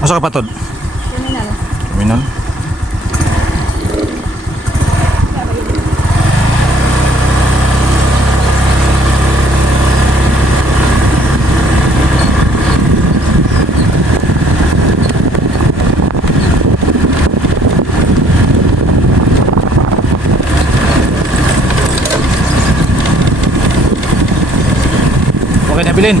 Asa ka patod? Terminal. Terminal. Okay na bilin.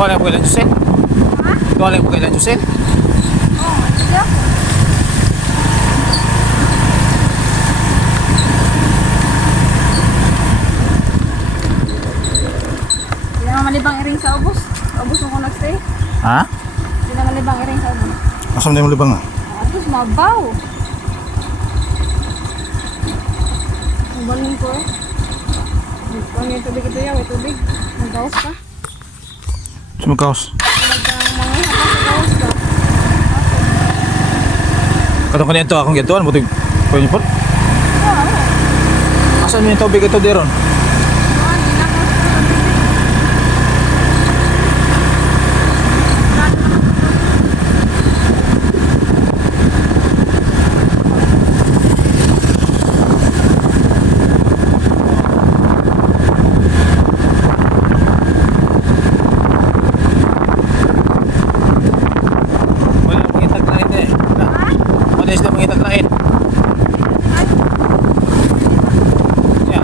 Ikaw lang po kailan Jusel? Ha? Ikaw lang po kailan Jusel? Oo, sige ako. Hindi naman malibang iring sa ubos. Ubos mo ko nag-stay. Ha? Hindi naman malibang iring sa ubos. Asam na yung libang nga? Ubos, mabaw. Mabalin ko eh. Kung yung tubig ito yaw, tubig. Nagawas ka. Sumakaos. Nagkamangihan ka sa gawas ka. Katong kanyan to akong gituan. Buti ko niyo po. Oo. Asan yung tubig ito deron? Wala mangitag lain eh. Wala sila mangitag lain. Yeah.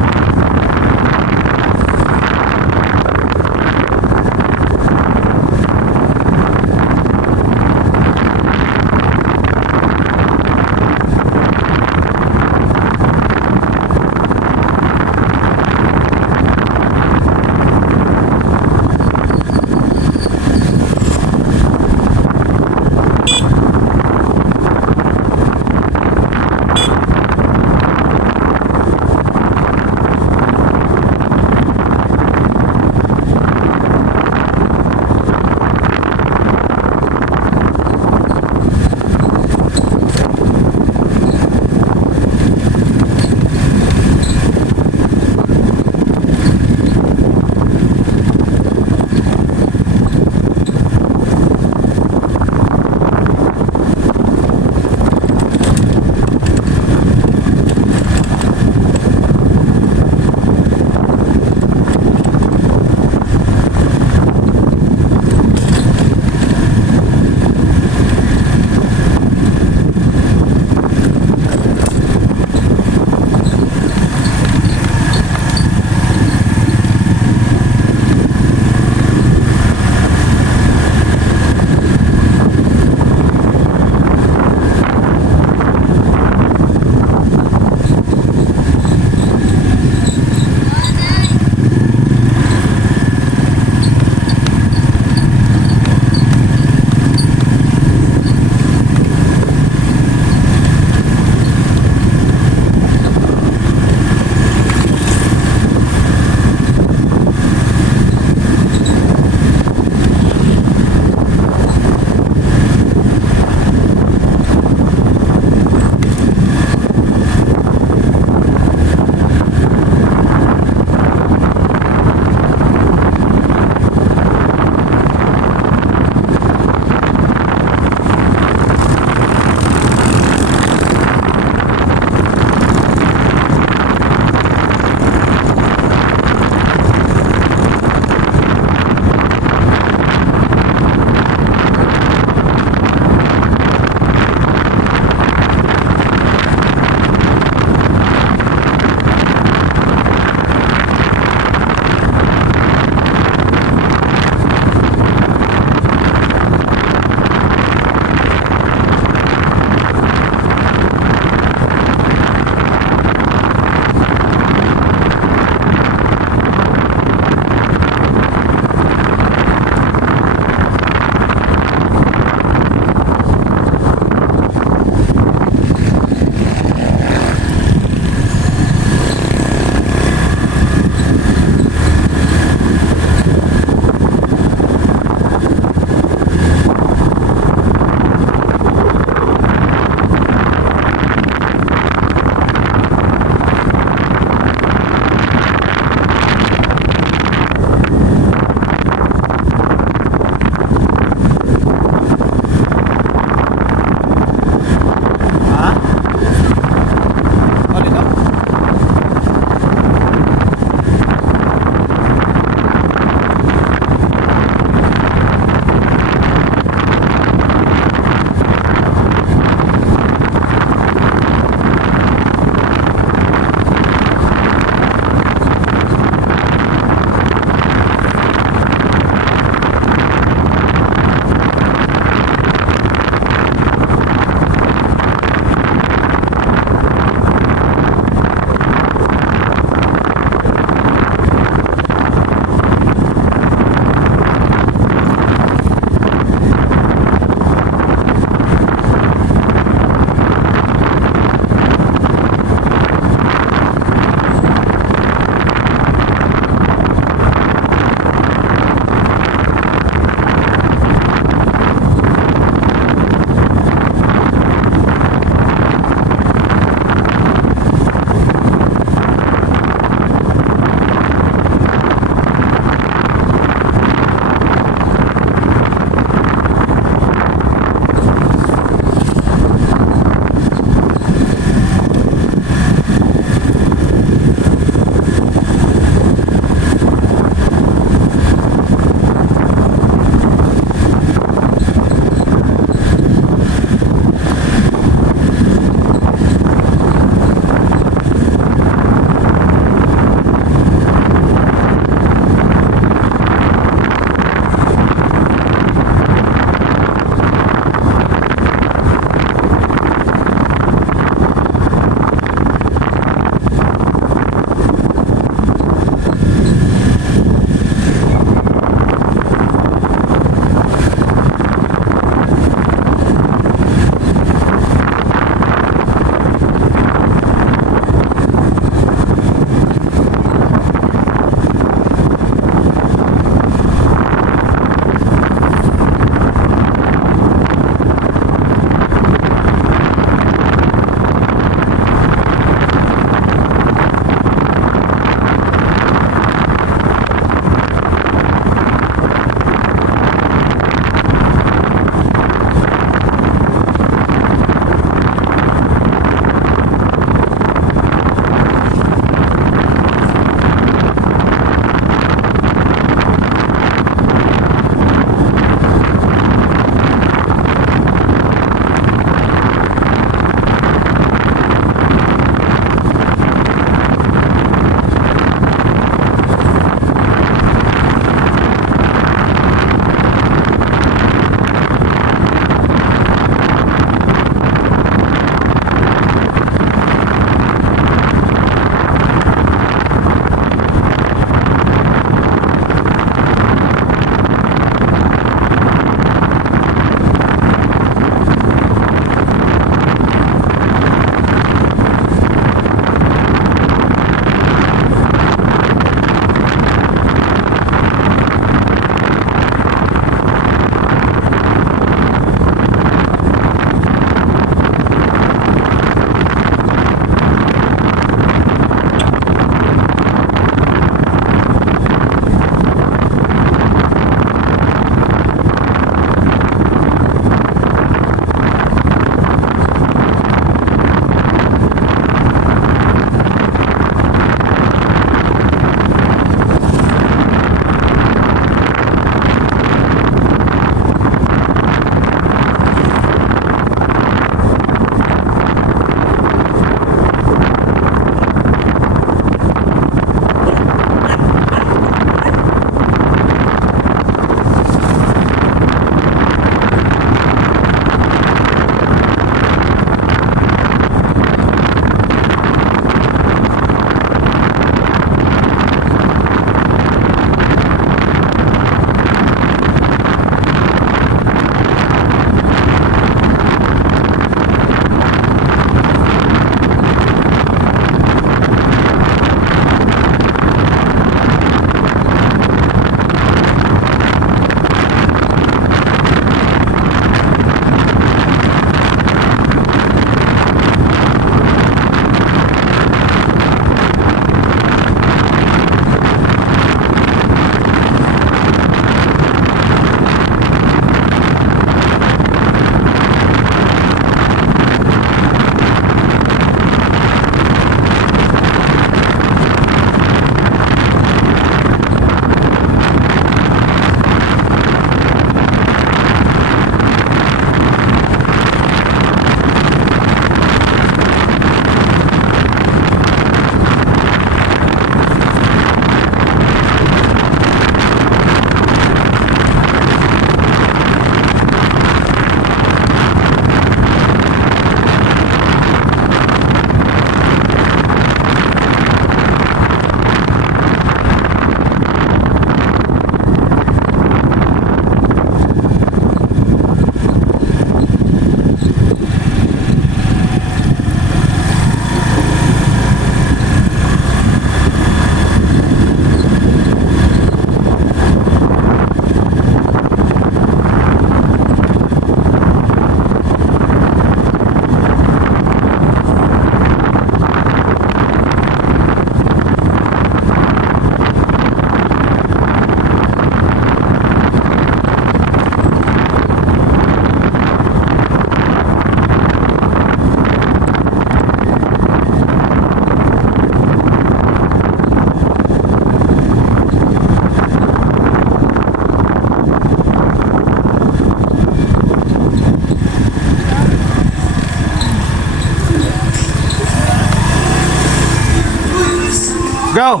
Go!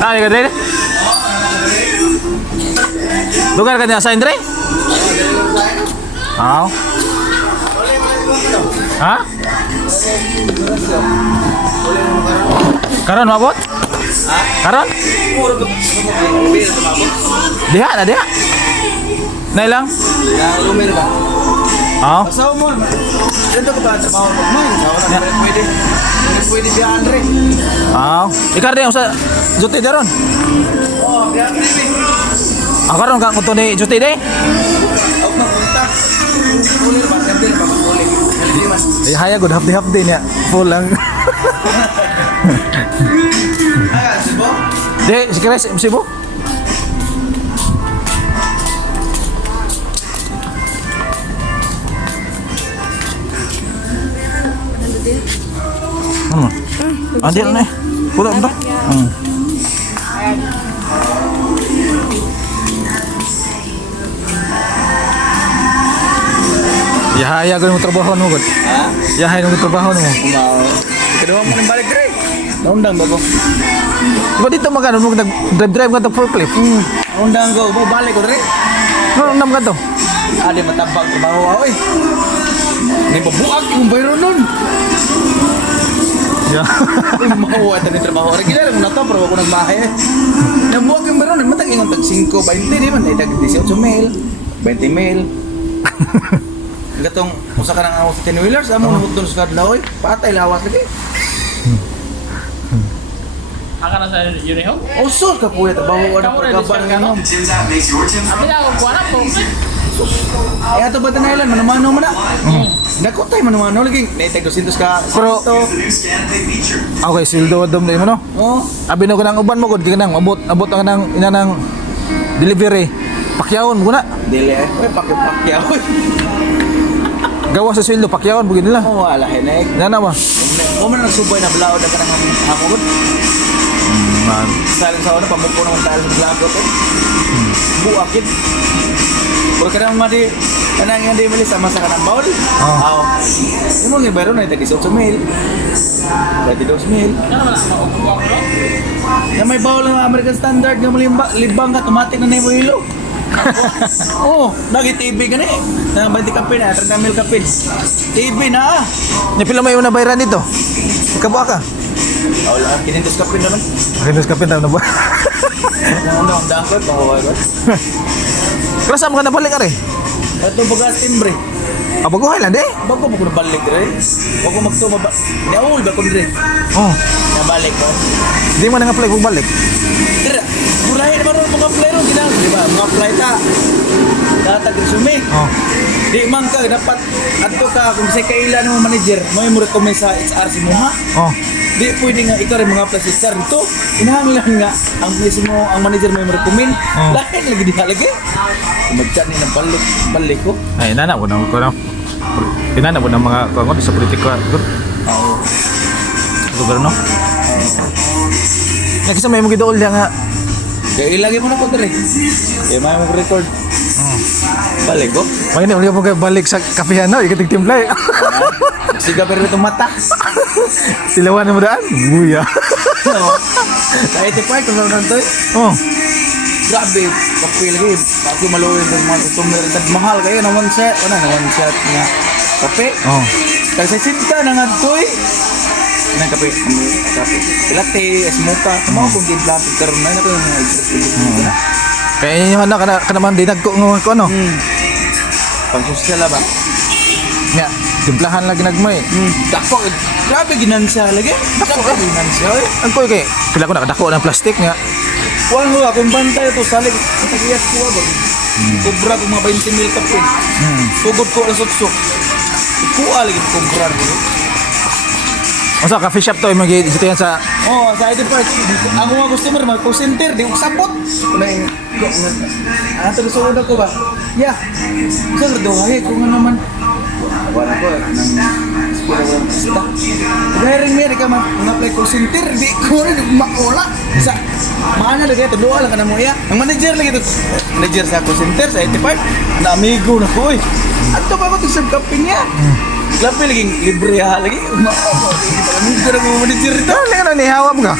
Ah, ka dre? Lugar ka niya sa Indre? Aw. Ha? Karon mabot? Karon? Diha na diha. Nay lang. Lumer ba? Aw. Sa mo. Dito ka ba sa mga pwede. Pwede di Andre. Aw. Ikar din sa juti daron. Oh, biya ni. Karon ka kuto ni juti de. Ako na punta. Lumer ba? Kambil ba? Lumer. Kaliman. Ay haya good half day niya. Full lang. Ah, sibo. De, si Chris, si Bo. Adil na eh. Pulo mo. Yahaya ko yung trabaho mo, God. Ha? Yahaya yung trabaho mo. Kumao. Kedua mo nang balik dire. Undang ba ko? Diba dito magano mo nag-drive ka to forklift? Undang ko, mo balik ko dire. No, nam ka to. Ade matabang trabaho oy. Ni pabuak yung bayro nun. Yeah. Mahuwa ito ni trabaho. Regular mo na to, pero ako nagbahay eh. Nabuwag yung meron, matag ingon tag 5, 20, di man, tag 18 mil, 20 mil. Gatong, usa ka ng 10 wheelers, amo nung doon sa kadlaw, patay lawas lagi. Akan na sa Unihome? Usol ka kuya, trabaho ka ng pagkaba ng inom. Abi na ako kuha na po. Eh, ato ba tanailan, manumano mo na? Dako tayo manumano, lagi, naitag 200 ka. Pero- Ito. Okay, sildo dom na mo no. Oh, Abi no kanang uban mo gud kanang abot ang nang ina nang delivery. Pakyawon mo na. dili eh. Uy, pakipakya, uy. Gawa sa sildo pakyawon bugin nila. Oh, wala, hinig. Nana ba? Mo man nagsubay na blaod na ka ng hamugod. Man. Saling sa una, pamupo naman tayo sa blagot eh. Buakit. Puro ka naman di, kanang yung di mali sama sa kanang baul. Oo. Yung mga ibero na itag 18 mil. 22 mil. Ano naman ako makukuha ko no? Yung may baul ng American Standard, yung libang ka, tumatik na na yung hilo. Oo, nagi TV ka na eh. Nang 20 kapin na, 30 mil kapin. TV na ah. Ni pila may una bayran dito. Ikabuha ka. Wala, 500 kapin naman. Kinos kapin na ba? Ang dangkot, pahawa ko. Pero saan mo ka nabalik ka rin? Ito bagas timbre. Abaguhay lang de. Bago mo ko nabalik rin. Bago magtuma ba? Naul ba ko rin? Oh, Nabalik ko. di mo na nga play kung balik. Tira, murahin naman rin mga play ron. Di ba? Mga play ta. Datag resume. Oh. Di man ka, dapat ato ka, kung sa kailan mo manager, may mo recommend sa HR si mo ha. Oh. Di pwede nga ikaw rin mga plus HR ito. Inahanglan nga, ang place mo, ang manager may mo recommend. Lahat lagi di halagay. Magka ni ng balik ko. Ay, nana mo na ko na. Tinana mo na mga kuwan sa politika. Oo. Gobyerno. Nakisa may mga dool nga. Kaya ilagay mo na ko dire. Kaya may mo record. Balik ko. May na mo kay balik sa kafehan no, ikating timplay. Siga pero itong mata. Tilawan mo daan. Buya. Sa 85 kung saan to. Oh. Grabe, kapil lagi. Ako maluwi ng mga customer. Mahal kayo na one set. Ano na one set nga kape. Oh. Kasi sinta na nga to eh. Nang kape. Kape. Pilate, smoka. Kumao kung di black. Karoon na ko yung mga Kaya inyo na kana man dinag ko ano. pang-social ba? Nga, timplahan lagi nagmay. Dako. Grabe ginansya lagi. Dako ginansya eh. Ang koy kay pila ko nakadako ng plastic nga. Kuhan mo akong bantay ito, salig, matagiyas ko ba? Kubra ko mga 20 mil kapin. Sugod ko ang suksok. Ikuha lagi kubra ko. Asa coffee shop to imong gituyan sa Oh, sa ID part. Ang mga customer, mga call center, di ko sabot. Ito gusto ko ba? Yeah. Gusto ko doon, kung ano naman. Wala ko, Garing meron ka mag-apply call center, di ko rin makola. Sa mana lagi ito, doon lang ka na mo iya. Ang manager lagi ito, manager sa call center, sa 85, na amigo na ko eh. At ito ba ko ito sa kapin niya? Lapi lagi libre ha lagi. Amigo na mo manager ito. Ano nga ni hawam ka?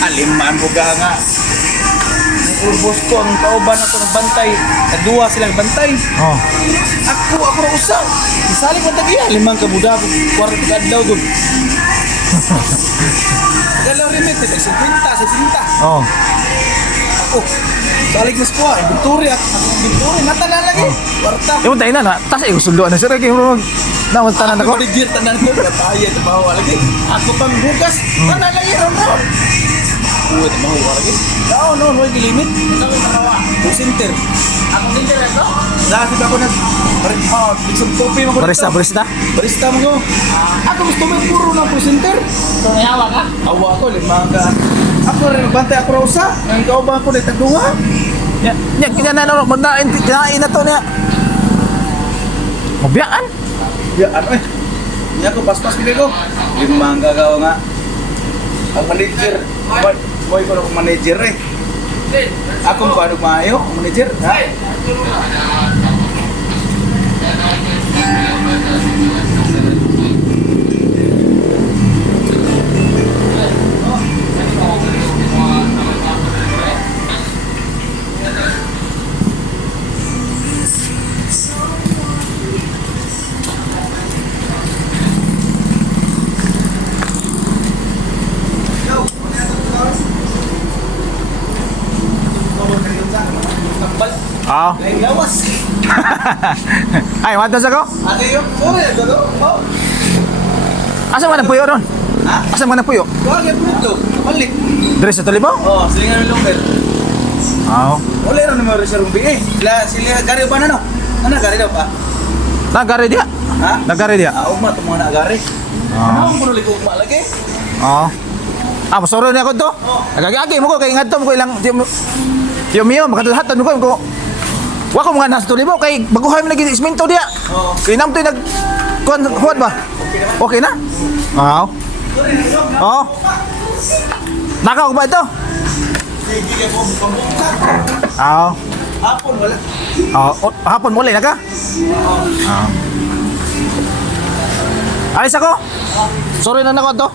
aliman mo nga. Ang boss ko, ang kauban ako nagbantay. Duwa silang bantay. Oh. Ako ra usa. Isalig man tagiya, limang kabuda ko. Kwarta ka daw gud. Galaw rimit, sa 50. Oh. Ako, salig mas kuha, inventory ako. Inventory, natala lagi. Kwarta. Yung tayo na, tas ay gusto na sir kay mo naman tanan Ako ako. legit tanan ko, bataya ito bawa lagi. Ako pang bukas, tanan lagi ron. Uy, mahuwa lagi. No, huwag limit. Sabi na kawa. Center. Ako din din ito. Dati ba ako bigsang kopi mo ko Barista. Barista mo ko. Ako gusto mo puro ng center. So, may hawa ka? Awa ko, limang ka. Ako rin, bantay ako raw sa. Ang kauban ko, tagdunga. Nya kanya na magdain kinain na to niya. Mabiyaan. Ya, ano eh. Hindi ako, paspas bigay ko. Limang gagawa nga. Ang manager. Boy ko na kong manager eh. Akong paano maayo, ang manager. Ha? Oh. Lain gawas. Ay, watas ako. Ano yun? Sorry, ito no? Oh. Asa man ang puyo ron? Ha? Asa man ang puyo? Huwag yung puto. Balik. Dres sa tulibo? Oh, silingan yung lumber. Oo. Wala rin naman rin siya rumbi eh. Sila, gari ba na no? Ano, gari daw pa? Nagari dia. Ha? Nagari dia. Ugma, itong mga nagari. Ah. Ano ang punulik ugma lagi? Oo. Ah, masoro niya ko to. Nagagi mo ko kay ingat to mo ko ilang Yo mio, makadulhatan mo ko. Wa ko mga nasa tulibo kay baguhay mo lagi isminto dia. Oo. Kay nam to nag kuan ba? Okay na? Oo. Oo. Nakaw ba ito? Sige ka po, pambuka. Oo. Hapon, wala. Oo. Hapon muli na ka? Oo. Alis ako? Sorry na nako to.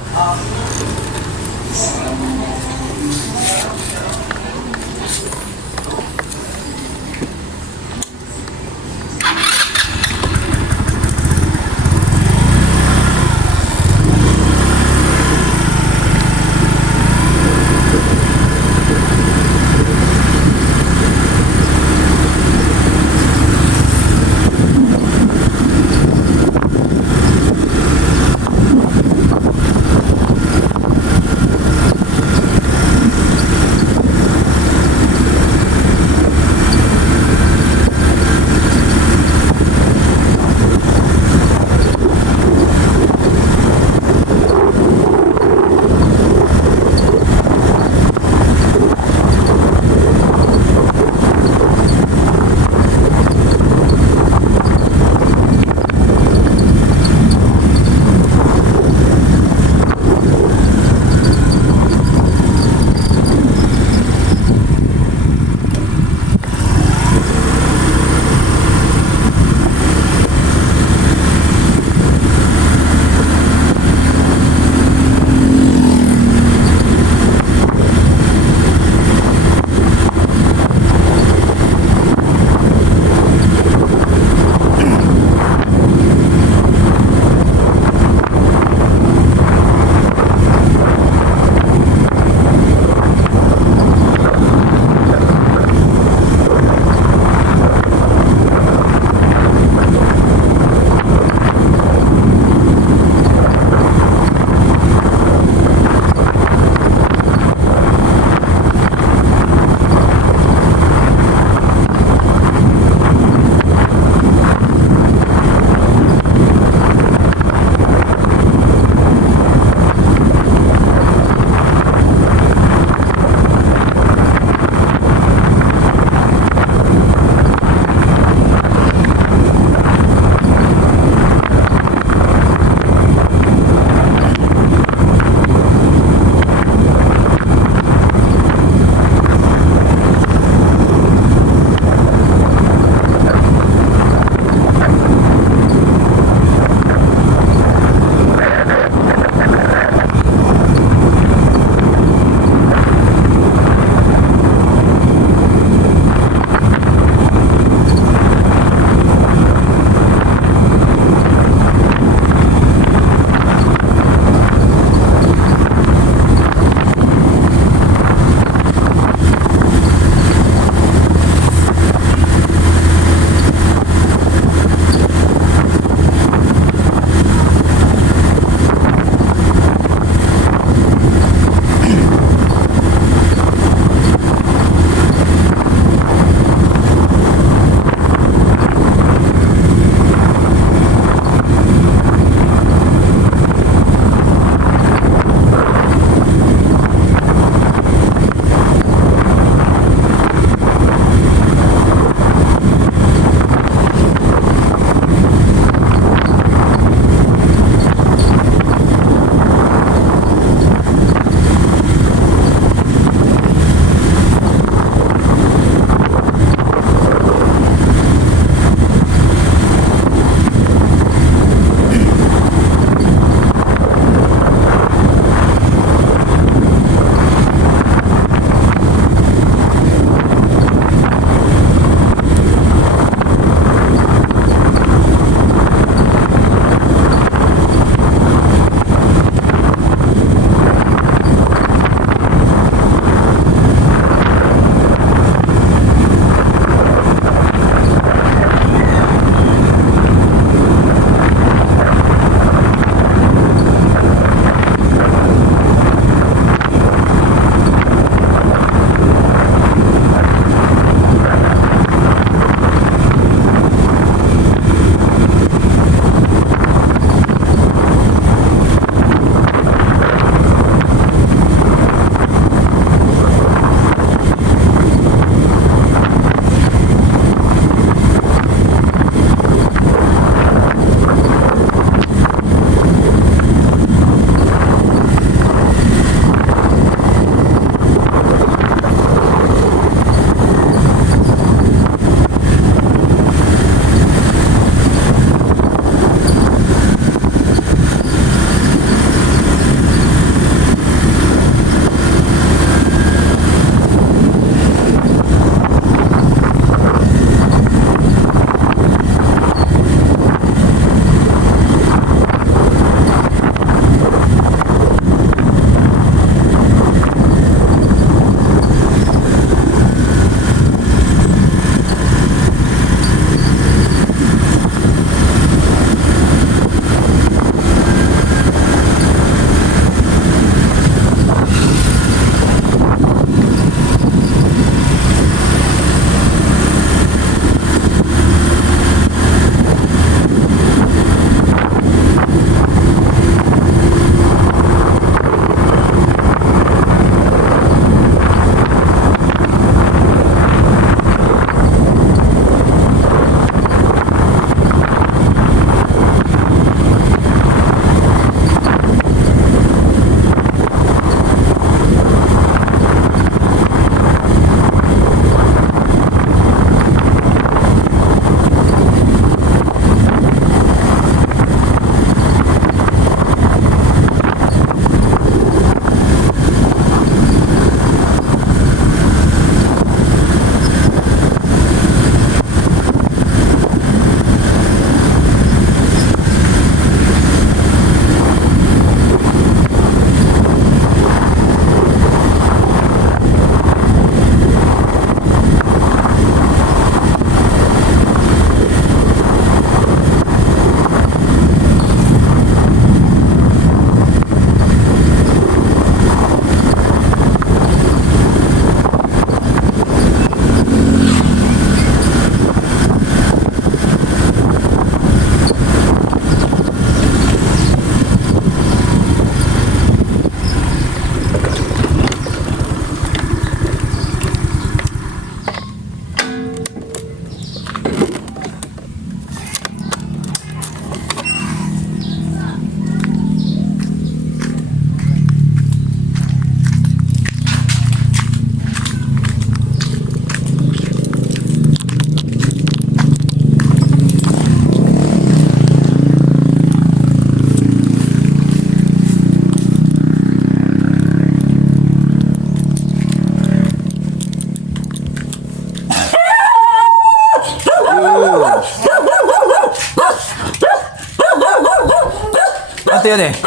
Ate yun eh.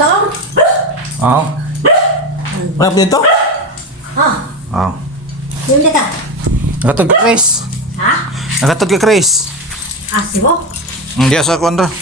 Tom? Oo. Wala dito? Oh, Oo. yun ka. Nakatod ka, Chris. Ha? Nakatod ka, Chris. Asibo? Hindi sa kuwan ra.